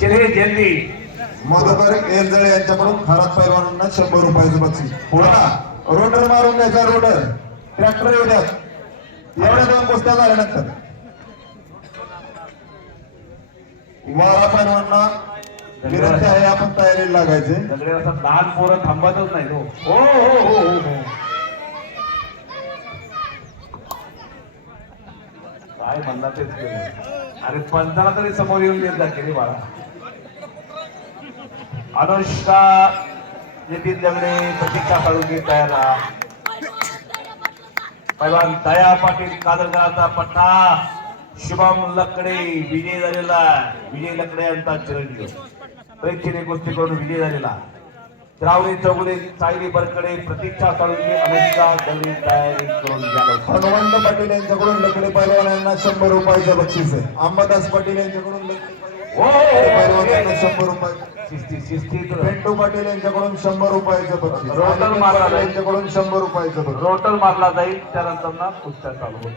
चलिए जल्दी मधुकर एलजळे यांच्याकडून खरात पैलवानांना 100 रुपयाचं बक्षीस. पुढा रोटर मारून द्यायचा. रोटर ट्रॅक्टर येऊ द्या. एवढ्या 2 कुस्त्या झाल्यानंतर वारा पैलवानांना विनंती आहे, आपण तयारीला लागायचे. सगळे असं लहान पोरं थांबतच नाही. हो हो हो हो हो काय म्हणणार तेच केलं. अरे पंचाला तरी समोर येऊन देत जा केली बाळा. अनुष्का नितीन दगडे प्रतीक्षा साळुंके तयार. पैलवान दया पाटील कादरकरांचा पट्टा. शुभम लकडे विजय झालेला. विजय लकडे यांचा चिरंजीव प्रेक्षणीय कुस्ती करून विजय झालेला. श्रावणी चौगुले सायली बरकडे प्रतीक्षा साळुंके अनुष्का दगडे तयारी करून घ्या. हनुमंत पाटील यांच्याकडून लकडे पैलवानांना 100 रुपयाचं बक्षीस आहे. अंबादास पाटील यांच्याकडून पैलवानांना 100 रुपये. पेंटू पाटील यांच्याकडून 100 रुपयाचं बक्षीस. रोटर मारला यांच्याकडून 100 रुपयाचं बक्षीस. रोटर मारला जाईल त्यानंतर ना कुस्त्या चालू होईल.